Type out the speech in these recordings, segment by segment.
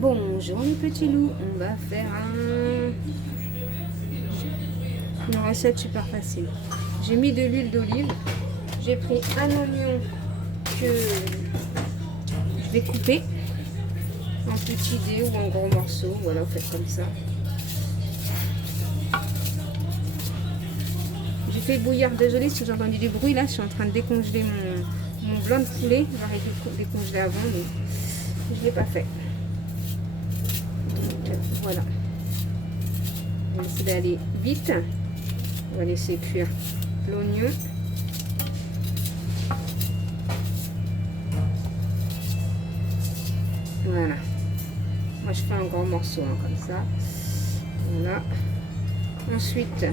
Bonjour les petits loups, on va faire une recette super facile. J'ai mis de l'huile d'olive, j'ai pris un oignon que je vais couper en petits dés ou en gros morceaux, voilà, vous faites comme ça. J'ai fait bouillir, désolé si vous entendez du bruit là, je suis en train de décongeler mon blanc de poulet, j'aurais dû décongeler avant mais je ne l'ai pas fait. Voilà, on va essayer d'aller vite. On va laisser cuire l'oignon. Voilà, moi je fais un grand morceau hein, comme ça. Voilà, ensuite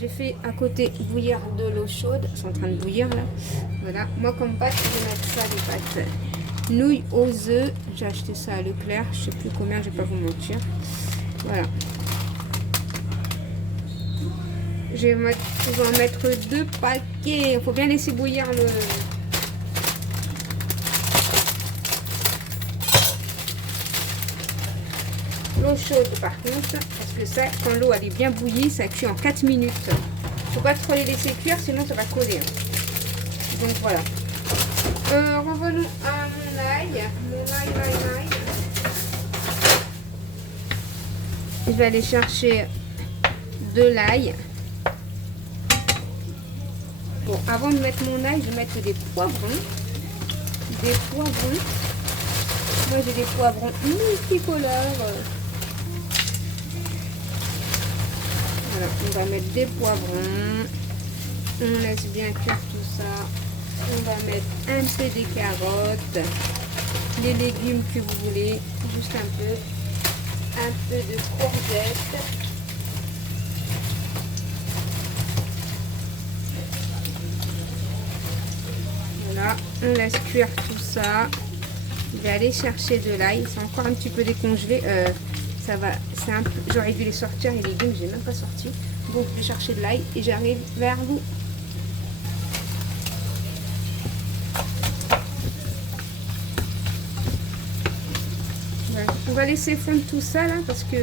j'ai fait à côté bouillir de l'eau chaude, c'est en train de bouillir là. Voilà, moi comme pâte je vais mettre ça, des pâtes nouilles aux œufs, j'ai acheté ça à Leclerc, je sais plus combien, je vais pas vous mentir. Voilà, je vais en mettre 2 paquets. Il faut bien laisser bouillir l'eau chaude par contre, parce que ça, quand l'eau elle est bien bouillie, ça cuit en 4 minutes. Il ne faut pas trop les laisser cuire, sinon ça va coller. Donc voilà. Revenons à mon ail. Je vais aller chercher de l'ail. Bon, avant de mettre mon ail, je vais mettre des poivrons. Moi, j'ai des poivrons multicolores. Voilà, on va mettre des poivrons. On laisse bien cuire tout ça. On va mettre un peu des carottes, les légumes que vous voulez, juste un peu de courgettes. Voilà, on laisse cuire tout ça. Je vais aller chercher de l'ail, c'est encore un petit peu décongelé. Ça va, c'est un peu, j'aurais dû les sortir les légumes, j'ai même pas sorti. Donc je vais chercher de l'ail et j'arrive vers vous. On va laisser fondre tout ça là parce que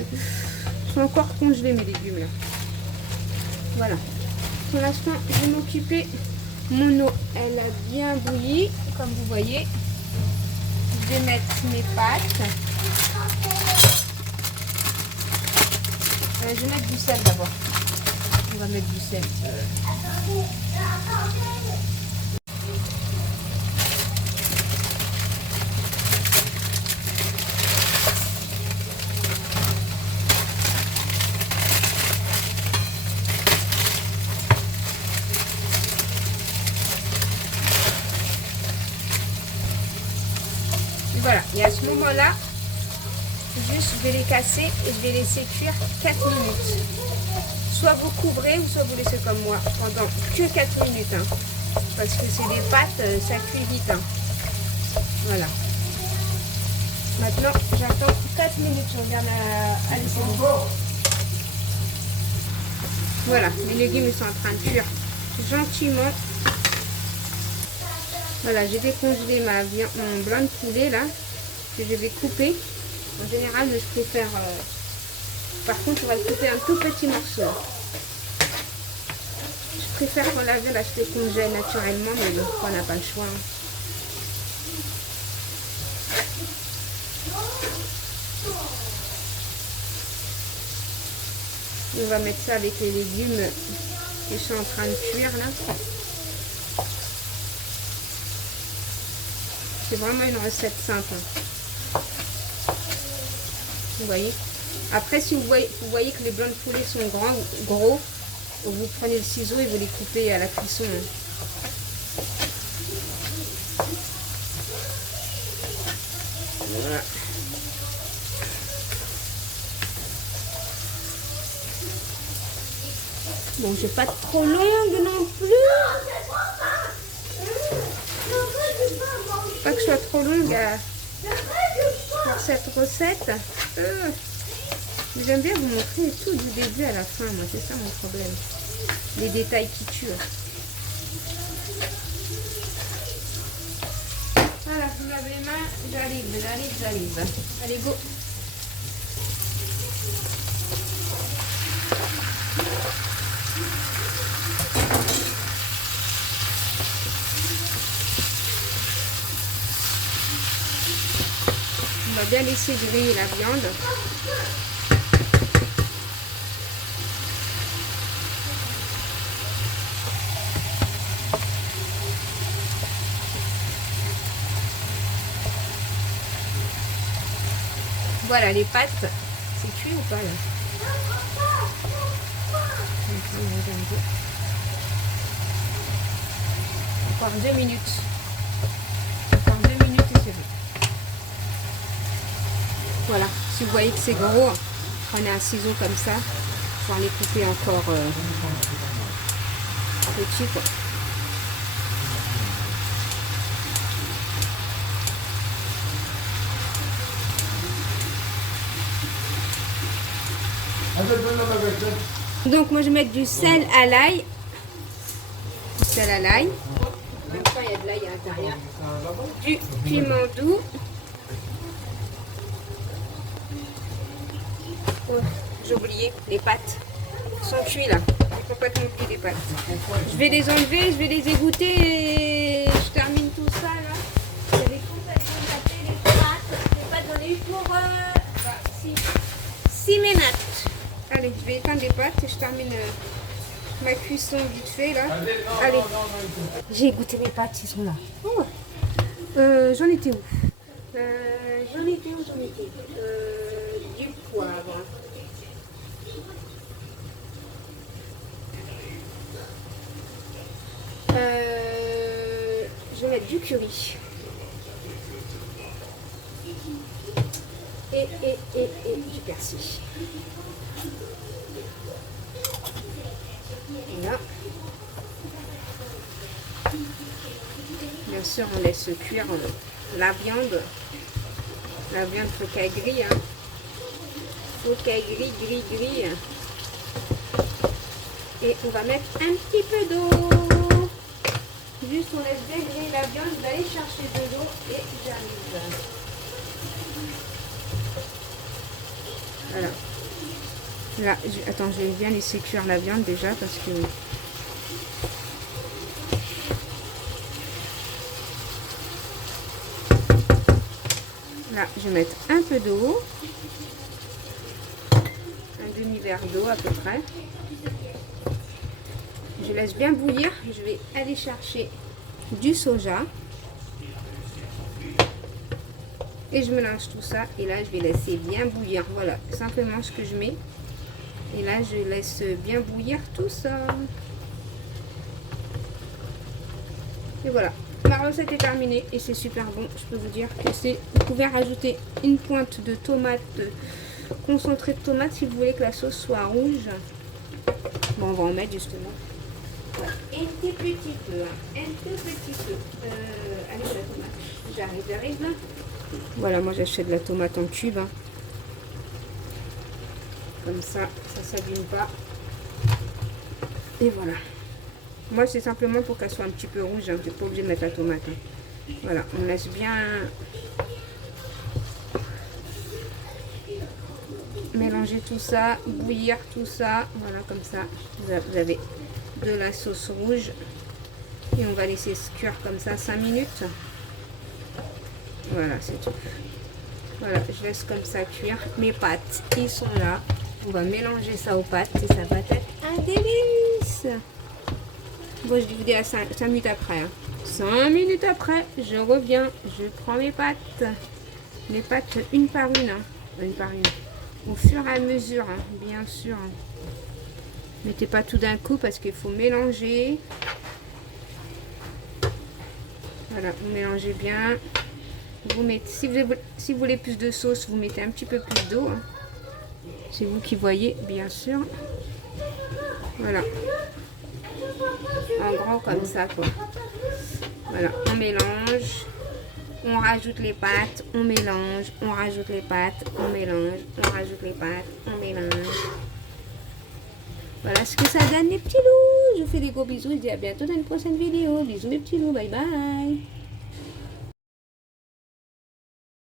sont encore congelés mes légumes là. Voilà. Pour l'instant, je vais m'occuper. Mon eau, elle a bien bouilli, comme vous voyez. Je vais mettre mes pâtes. Je vais mettre du sel d'abord. On va mettre du sel. Voilà, et à ce moment-là, juste je vais les casser et je vais laisser cuire 4 minutes. Soit vous couvrez ou soit vous laissez comme moi pendant que 4 minutes. Hein, parce que c'est des pâtes, ça cuit vite. Hein. Voilà. Maintenant, j'attends 4 minutes. Je regarde à laisser bon. Voilà, les légumes ils sont en train de cuire gentiment. Voilà, j'ai décongelé mon blanc de poulet là, que je vais couper. En général, je préfère... par contre, on va le couper un tout petit morceau. Je préfère quand la viande se congèle naturellement, mais bon, on n'a pas le choix. Hein. On va mettre ça avec les légumes qui sont en train de cuire là. C'est vraiment une recette simple. Hein. Vous voyez. Après, si vous voyez que les blancs de poulet sont gros, vous prenez le ciseau et vous les coupez à la cuisson. Hein. Voilà. Bon, je vais pas être trop longue non plus. Pas que je sois trop longue pour cette recette. J'aime bien vous montrer tout du début à la fin, moi, c'est ça mon problème. Les détails qui tuent. Voilà, je mets lave les mains, j'arrive. Allez, go. On va bien laisser griller la viande. Voilà les pâtes. C'est cuit ou pas là? Encore 2 minutes. Encore 2 minutes et c'est bon. Voilà. Si vous voyez que c'est gros, prenez un ciseau comme ça. Pour les couper encore petit quoi. Donc moi je vais mettre du sel à l'ail. Du sel à l'ail. Même quand il y a de l'ail à l'intérieur. Du piment doux. Oh, j'ai oublié les pâtes. Elles sont cuites là. Elles sont complètement cuites les pâtes. Je vais les enlever, je vais les égoutter et je termine tout ça là. J'avais complètement zappé les pâtes dans les fours 6 minutes. Allez, je vais éteindre les pâtes et je termine ma cuisson vite fait là. Allez, j'ai goûté mes pâtes, ils sont là. Oh. J'en étais où? Du poivre. Je vais mettre du curry. Et du persil. Voilà. Bien sûr, on laisse cuire la viande. La viande, faut qu'elle grille. Hein. Faut qu'elle grille. Et on va mettre un petit peu d'eau. Juste, on laisse bien griller la viande. Je vais aller chercher de l'eau et j'arrive. Voilà. Là, attends, je vais bien laisser cuire la viande déjà parce que... Là, je vais mettre un peu d'eau. Un demi-verre d'eau à peu près. Je laisse bien bouillir. Je vais aller chercher du soja. Et je mélange tout ça. Et là, je vais laisser bien bouillir. Voilà, simplement ce que je mets. Et là, je laisse bien bouillir tout ça. Et voilà. Ma recette est terminée et c'est super bon. Je peux vous dire que c'est... Vous pouvez rajouter une pointe de tomate, concentré de tomate si vous voulez que la sauce soit rouge. Bon, on va en mettre justement. Voilà. Un petit peu. Un tout petit peu. Allez, la tomate. J'arrive là. Voilà, moi j'achète de la tomate en cube. Hein. Comme ça s'abîme pas. Et voilà. Moi c'est simplement pour qu'elle soit un petit peu rouge. Hein. Vous n'êtes pas obligé de mettre la tomate. Hein. Voilà, on laisse bien mélanger tout ça, bouillir tout ça. Voilà, comme ça. Vous avez de la sauce rouge. Et on va laisser se cuire comme ça 5 minutes. Voilà, c'est tout. Voilà, je laisse comme ça cuire. Mes pâtes, ils sont là. On va mélanger ça aux pâtes et ça va être un délice. Bon, je vous dis à 5 minutes après. Hein. 5 minutes après, je reviens. Je prends mes pâtes. Les pâtes une par une. Hein. Une par une. Au fur et à mesure, hein, bien sûr. Hein. Mettez pas tout d'un coup parce qu'il faut mélanger. Voilà, vous mélangez bien. Vous mettez, si vous voulez plus de sauce, vous mettez un petit peu plus d'eau. Hein. C'est vous qui voyez, bien sûr. Voilà. En gros, comme ça, quoi. Voilà, on mélange. On rajoute les pâtes, on mélange. On rajoute les pâtes, on mélange. On rajoute les pâtes, on mélange. Voilà ce que ça donne, les petits loups. Je vous fais des gros bisous. Je vous dis à bientôt dans une prochaine vidéo. Bisous, mes petits loups. Bye bye.